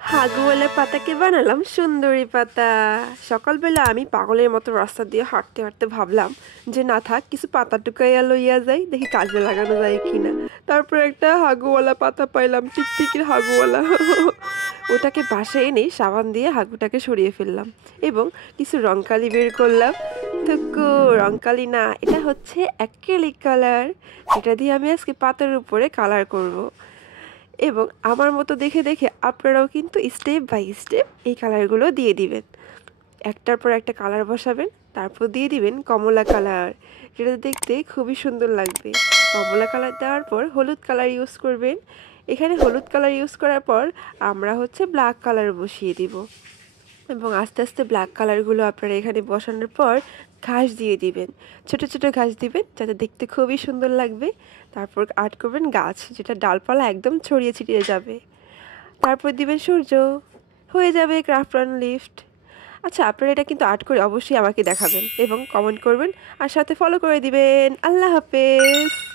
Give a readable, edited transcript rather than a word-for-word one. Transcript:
হাগুওয়ালা পাতাকে বানালাম সুন্দরী পাতা। সকালবেলা আমি পাগলের মতো রাস্তা দিয়ে হাঁটতে হাঁটতে ভাবলাম যে না থাক, কিছু পাতা টুকাইয়া লইয়া যাই, দেখি কাজে লাগানো যায় কিনা। তারপর একটা হাগুওয়ালা পাতা পাইলাম, টিকটিকির হাগুওয়ালা। ওটাকে বাসায় এনে সাবান দিয়ে হাগুটাকে সরিয়ে ফেললাম এবং কিছু রংকালি বের করলাম। তো রংকালি না, এটা হচ্ছে অ্যাক্রিলিক কালার, যেটা দিয়ে আমি আজকে পাতার উপরে কালার করব। এবং আমার মতো দেখে দেখে আপনারাও কিন্তু স্টেপ বাই স্টেপ এই কালারগুলো দিয়ে দিবেন। একটার পর একটা কালার বসাবেন, তারপর দিয়ে দিবেন কমলা কালার, যেটা দেখতে খুবই সুন্দর লাগবে। কমলা কালার দেওয়ার পর হলুদ কালার ইউজ করবেন। এখানে হলুদ কালার ইউজ করার পর আমরা হচ্ছে ব্ল্যাক কালার বসিয়ে দিব এবং আস্তে আস্তে ব্ল্যাক কালারগুলো আপনারা এখানে বসানোর পর ঘাস দিয়ে দিবেন। ছোট ছোট ঘাস দিবেন যাতে দেখতে খুবই সুন্দর লাগবে। তারপর আর্ট করবেন গাছ, যেটা ডালপালা একদম ছড়িয়ে ছিটিয়ে যাবে। তারপর দিবেন সূর্য, হয়ে যাবে ক্রাফট অন লিফট। আচ্ছা, আপনারা এটা কিন্তু আর্ট করে অবশ্যই আমাকে দেখাবেন এবং কমেন্ট করবেন, আর সাথে ফলো করে দিবেন। আল্লাহ হাফেজ।